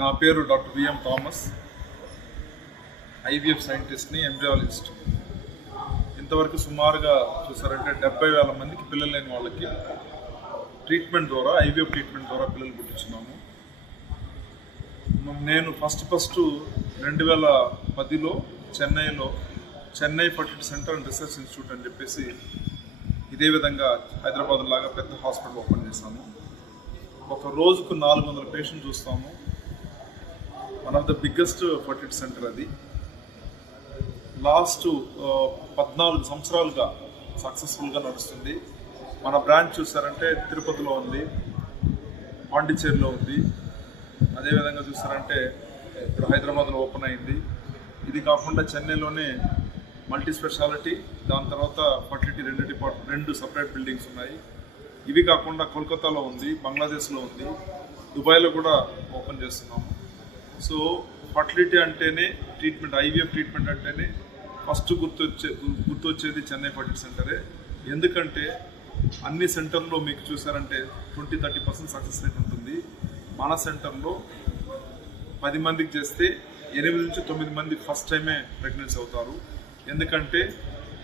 నా పేరు doctor VM Thomas, IVF సైంటిస్ట్ని, ఎంబ్రియాలజిస్ట్. ఇంతవరకు సుమారుగా చూసారంటే 70,000 మందికి పిల్లలు లేని వాళ్ళకి ట్రీట్మెంట్ ద్వారా, ఐవీఎఫ్ ట్రీట్మెంట్ ద్వారా పిల్లలు పుట్టించున్నాము. నేను ఫస్ట్ 2010లో చెన్నైలో Chennai fertility centre and research institute అని చెప్పేసి ఇదే విధంగా హైదరాబాద్ లాగా పెద్ద హాస్పిటల్ ఓపెన్ చేశాము. ఒక రోజుకు 400 పేషెంట్ చూస్తాము. One of the biggest fertility centre అది. లాస్ట్ 14 సంవత్సరాలుగా సక్సెస్ఫుల్గా నడుస్తుంది. మన బ్రాంచ్ చూసారంటే తిరుపతిలో ఉంది, పాండిచ్చేరిలో ఉంది, అదేవిధంగా చూసారంటే ఇప్పుడు హైదరాబాద్లో ఓపెన్ అయింది. ఇది కాకుండా చెన్నైలోనే మల్టీ స్పెషాలిటీ, దాని తర్వాత ఫర్టిలిటీ 2 సపరేట్ బిల్డింగ్స్ ఉన్నాయి. ఇవి కాకుండా కోల్కతాలో ఉంది, బంగ్లాదేశ్లో ఉంది, దుబాయ్లో కూడా ఓపెన్ చేస్తున్నాము. సో ఫర్టిలిటీ అంటేనే ట్రీట్మెంట్, ఐవీఎఫ్ ట్రీట్మెంట్ అంటేనే ఫస్ట్ గుర్తొచ్చేది చెన్నై ఫర్టిలిటీ సెంటరే. ఎందుకంటే అన్ని సెంటర్లో మీకు చూసారంటే 20-30% సక్సెస్ రేట్ ఉంటుంది. మన సెంటర్లో 10 మందికి చేస్తే 8-9 మంది ఫస్ట్ టైమే ప్రెగ్నెన్సీ అవుతారు. ఎందుకంటే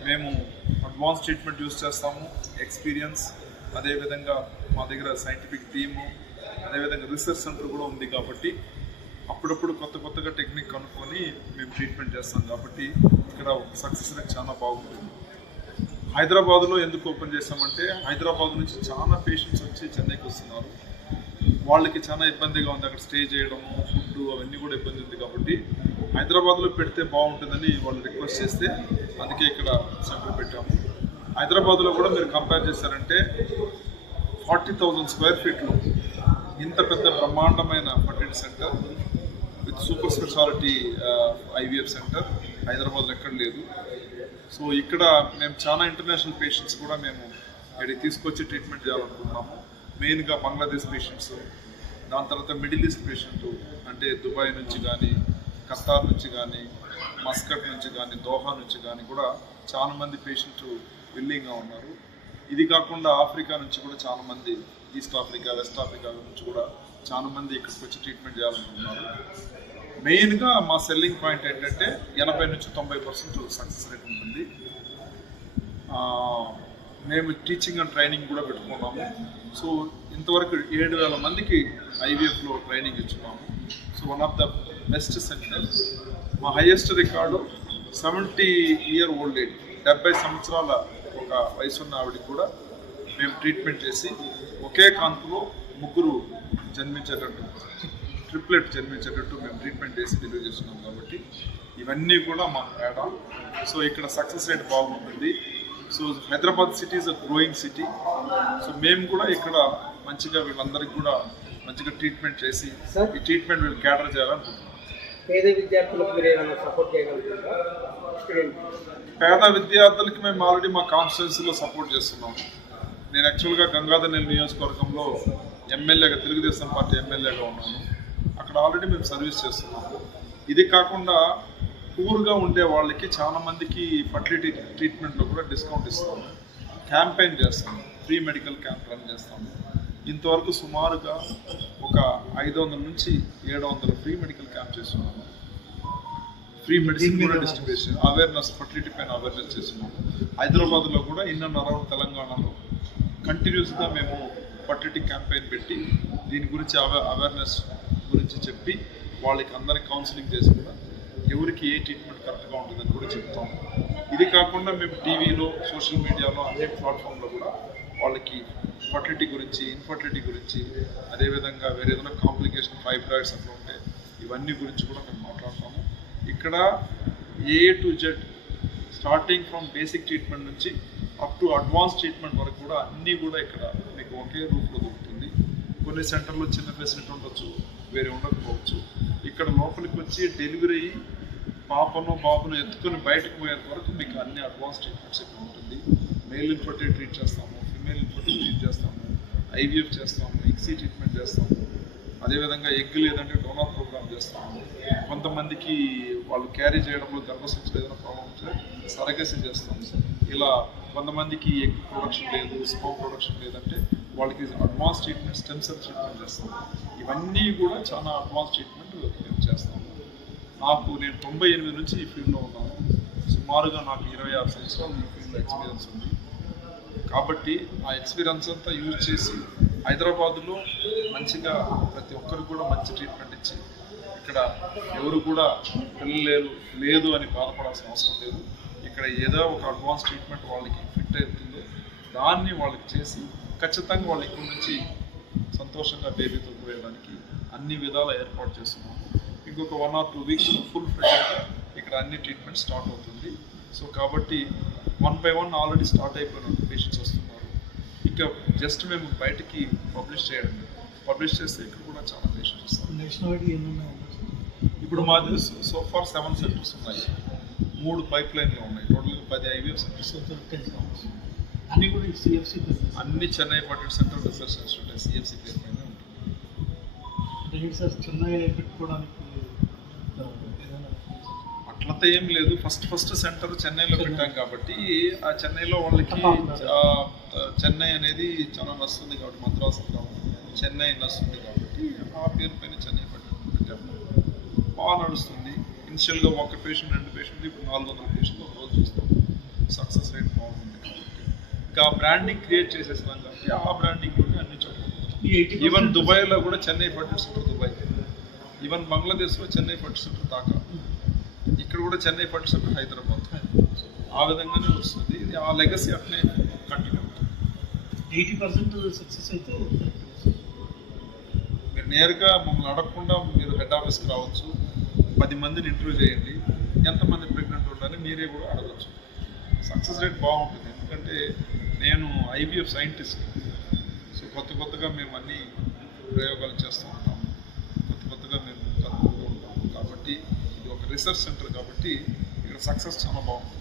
మేము అడ్వాన్స్ ట్రీట్మెంట్ యూస్ చేస్తాము, ఎక్స్పీరియన్స్, అదేవిధంగా మా దగ్గర సైంటిఫిక్ టీము, అదేవిధంగా రీసెర్చ్ సెంటర్ కూడా ఉంది. కాబట్టి అప్పుడప్పుడు కొత్తగా టెక్నిక్ కనుక్కొని మేము ట్రీట్మెంట్ చేస్తాం. కాబట్టి ఇక్కడ సక్సెస్ రేట్ చాలా బాగుంటుంది. హైదరాబాద్లో ఎందుకు ఓపెన్ చేస్తామంటే హైదరాబాద్ నుంచి చాలా పేషెంట్స్ వచ్చి చెన్నైకి వస్తున్నారు. వాళ్ళకి చాలా ఇబ్బందిగా ఉంది, అక్కడ స్టే చేయడము, ఫుడ్ అవన్నీ కూడా ఇబ్బంది ఉంది. కాబట్టి హైదరాబాద్లో పెడితే బాగుంటుందని వాళ్ళు రిక్వెస్ట్ చేస్తే అందుకే ఇక్కడ సెంటర్ పెట్టాము. హైదరాబాద్లో కూడా మీరు కంపేర్ చేశారంటే 40,000 స్క్వేర్ ఫీట్లో ఇంత పెద్ద బ్రహ్మాండమైన fertility centre with super speciality IVF centre హైదరాబాద్లో ఎక్కడ లేదు. సో ఇక్కడ మేము చాలా ఇంటర్నేషనల్ పేషెంట్స్ కూడా మేము ఇక్కడికి తీసుకొచ్చి ట్రీట్మెంట్ చేయాలనుకుంటున్నాము. మెయిన్గా బంగ్లాదేశ్ పేషెంట్స్, దాని తర్వాత మిడిల్ ఈస్ట్ పేషెంట్ అంటే దుబాయ్ నుంచి కానీ, ఖతార్ నుంచి కానీ, మస్కట్ నుంచి కానీ, దోహా నుంచి కానీ కూడా చాలామంది పేషెంట్ విల్లింగ్గా ఉన్నారు. ఇది కాకుండా ఆఫ్రికా నుంచి కూడా చాలామంది, ఈస్ట్ ఆఫ్రికా, వెస్ట్ ఆఫ్రికా నుంచి కూడా చాలామంది ఇక్కడికి వచ్చి ట్రీట్మెంట్ చేయాలనుకుంటున్నారు. మెయిన్గా మా సెల్లింగ్ పాయింట్ ఏంటంటే 80-90% సక్సెస్ రేట్ ఉంటుంది. మేము టీచింగ్ అండ్ ట్రైనింగ్ కూడా పెట్టుకున్నాము. సో ఇంతవరకు 7,000 మందికి ఐవీఎఫ్లో ట్రైనింగ్ ఇచ్చున్నాము. So one of the best centre. మా highest record 70 year old age, 70 సంవత్సరాల ఒక వయసున్న ఆవిడకి కూడా మేము ట్రీట్మెంట్ చేసి ఒకే కాన్పులో 3 జన్మించేటట్టు, ట్రిప్లెట్ జన్మించేటట్టు మేము ట్రీట్మెంట్ చేసి డెలివరీ చేస్తున్నాం. కాబట్టి ఇవన్నీ కూడా మాకు తేడా. సో ఇక్కడ సక్సెస్ రేట్ బాగుంటుంది. So Hyderabad city is a growing city. So మేము కూడా ఇక్కడ మంచిగా వీళ్ళందరికీ కూడా మంచిగా ట్రీట్మెంట్ చేసి ఈ ట్రీట్మెంట్ వీళ్ళు క్యాటర్ చేయాలనుకుంటున్నాం. పేద విద్యార్థులకు మీరు ఏమైనా సపోర్ట్ చేయగలుగుతారా? పేద విద్యార్థులకి మేము ఆల్రెడీ మా కాన్స్టిట్యున్సీలో సపోర్ట్ చేస్తున్నాము. నేను యాక్చువల్గా గంగాధర్ నియోజకవర్గంలో ఎమ్మెల్యేగా, తెలుగుదేశం పార్టీ ఎమ్మెల్యేగా ఉన్నాను. అక్కడ ఆల్రెడీ మేము సర్వీస్ చేస్తున్నాము. ఇది కాకుండా పూర్గా ఉండే వాళ్ళకి చాలా మందికి ఫర్టిలిటీ ట్రీట్మెంట్లో కూడా డిస్కౌంట్ ఇస్తాము. క్యాంపెయిన్ చేస్తాము, ఫ్రీ మెడికల్ క్యాంప్ రన్ చేస్తాము. ఇంతవరకు సుమారుగా ఒక 500 నుంచి 700 ఫ్రీ మెడికల్ క్యాంప్ చేస్తున్నాము. ఫ్రీ మెడిసిన్ కూడా డిస్ట్రిబ్యూషన్, అవేర్నెస్, ఫర్టిలిటీ పైన అవేర్నెస్ చేస్తున్నాము. హైదరాబాద్లో కూడా ఇన్ అండ్ అరౌండ్ తెలంగాణలో కంటిన్యూస్గా మేము ఫర్టిలిటీ క్యాంపెయిన్ పెట్టి దీని గురించి అవేర్నెస్ గురించి చెప్పి వాళ్ళకి అందరికి కౌన్సిలింగ్ చేసి కూడా ఎవరికి ఏ ట్రీట్మెంట్ కరెక్ట్గా ఉంటుందని కూడా చెప్తాము. ఇది కాకుండా మేము టీవీలో, సోషల్ మీడియాలో, అన్ని ప్లాట్ఫామ్లో కూడా వాళ్ళకి ఫర్టిలిటీ గురించి, ఇన్ఫర్టిలిటీ గురించి, అదేవిధంగా వేరే ఏదైనా కాంప్లికేషన్, ఫైబ్రాయిడ్స్ అట్లా ఉంటే ఇవన్నీ గురించి కూడా మేము మాట్లాడతాము. ఇక్కడ A to Z starting from basic treatment నుంచి అప్ టు అడ్వాన్స్ ట్రీట్మెంట్ వరకు కూడా అన్నీ కూడా ఇక్కడ మీకు ఒకే రూఫ్లో దొరుకుతుంది. కొన్ని సెంటర్లో చిన్న ఫెసిలిటీ ఉండొచ్చు, వేరే ఉండకపోవచ్చు. ఇక్కడ లోపలికి వచ్చి డెలివరీ అయ్యి బాబును ఎత్తుకొని బయటకు పోయేంత వరకు మీకు అన్ని అడ్వాన్స్ ట్రీట్మెంట్స్ ఇక్కడ ఉంటుంది. మేల్ ఇన్ఫర్టిలిటీ ట్రీట్ చేస్తాము, ఫిమేల్ ఇన్ఫర్టిలిటీ ట్రీట్ చేస్తాము, ఐవీఎఫ్ చేస్తాము, ఎగ్సీ ట్రీట్మెంట్ చేస్తాము, అదేవిధంగా ఎగ్ లేదంటే డోనర్ ప్రోగ్రామ్ చేస్తాము. కొంతమందికి వాళ్ళు క్యారీ చేయడంలో గర్భసంచిలో ఏదైనా ప్రాబ్లం ఉంటే సరగసి చేస్తాము. ఇలా కొంతమందికి ఎగ్ ప్రొడక్షన్ లేదు, స్పర్మ్ ప్రొడక్షన్ లేదంటే వాళ్ళకి advance treatment, stem cell treatment చేస్తాం. ఇవన్నీ కూడా చాలా అడ్వాన్స్ ట్రీట్మెంట్ మేము చేస్తాము. నేను 98 నుంచి ఈ ఫీల్డ్లో ఉన్నాను. సుమారుగా నాకు 26 సంవత్సరాలు ఈ ఫీల్డ్లో ఎక్స్పీరియన్స్ ఉంది. కాబట్టి ఆ ఎక్స్పీరియన్స్ అంతా యూజ్ చేసి హైదరాబాద్లో మంచిగా ప్రతి ఒక్కరు కూడా మంచి ట్రీట్మెంట్ ఇచ్చి ఇక్కడ ఎవరు కూడా పిల్లలు లేదు అని బాధపడాల్సిన అవసరం లేదు. ఇక్కడ ఏదో ఒక అడ్వాన్స్ ట్రీట్మెంట్ వాళ్ళకి ఫిట్ అవుతుందో దాన్ని వాళ్ళకి చేసి ఖచ్చితంగా వాళ్ళు ఇక్కడ నుంచి సంతోషంగా బేబీతో పోయడానికి అన్ని విధాల ఏర్పాటు చేస్తున్నాము. ఇంకొక 1 or 2 వీక్స్ ఫుల్ ఫ్రెష్గా ఇక్కడ అన్ని ట్రీట్మెంట్ స్టార్ట్ అవుతుంది. సో కాబట్టి 1 by 1 ఆల్రెడీ స్టార్ట్ అయిపోయిన పేషెంట్స్ వస్తున్నారు. ఇంకా జస్ట్ మేము బయటికి పబ్లిష్ చేస్తే ఇక్కడ కూడా చాలా పేషెంట్స్ వస్తారు. ఇప్పుడు మాది సోఫార్ 7 సెంటర్స్ ఉన్నాయి, 3 పైప్ లైన్లు ఉన్నాయి, టోటల్గా 10 IVF సెంటర్స్. అన్ని కూడా CFC అన్ని Chennai Patel central research institute CFC పేరు పైన ఉంటుంది. చెన్నై పెట్టుకోవడానికి అట్లంతా ఏం లేదు. ఫస్ట్ సెంటర్ చెన్నైలో పెట్టాం కాబట్టి ఆ చెన్నైలో వాళ్ళకి చెన్నై అనేది చాలా నస్తుంది కాబట్టి మద్రాసు చెన్నై నస్తుంది కాబట్టి ఆ పేరు పైన చెన్నై పెట్టాము. బాగా నడుస్తుంది. ఇనిషియల్గా 1 పేషెంట్ 2 పేషెంట్, ఇప్పుడు 400 పేషెంట్లు ఒక రోజు చూస్తాం. సక్సెస్ రేట్ బాగుంది కాబట్టి ఇంకా బ్రాండింగ్ క్రియేట్ చేసేసినాం కాబట్టి ఆ బ్రాండింగ్లోనే అన్ని చోట్ల. ఈవెన్ దుబాయ్లో కూడా చెన్నై పట్టు సెంటర్ దుబాయ్, ఈవెన్ బంగ్లాదేశ్లో చెన్నై పట్టు సెంటర్ దాకా, ఇక్కడ కూడా చెన్నై పట్టు సెంటర్ హైదరాబాద్. ఆ విధంగానే వస్తుంది. ఇది ఆ లెగసీ అట్లే కంటిన్యూ అవుతుంది. 80% సక్సెస్ అయితే మీరు నేరుగా మమ్మల్ని అడగకుండా మీరు హెడ్ ఆఫీస్కి రావచ్చు, 10 మందిని ఇంటర్వ్యూ చేయండి, ఎంతమంది ప్రెగ్నెంట్ ఉండాలి మీరే కూడా అడగచ్చు. సక్సెస్ రేట్ బాగుంటుంది. ఎందుకంటే నేను IVF సైంటిస్ట్. సో కొత్తగా మేము అన్ని ప్రయోగాలు చేస్తూ ఉంటాము, కొత్తగా మేము కనుక్కుంటూ ఉంటాము. కాబట్టి ఇది ఒక రీసెర్చ్ సెంటర్ కాబట్టి ఇక్కడ సక్సెస్ చాలా బాగుంటుంది.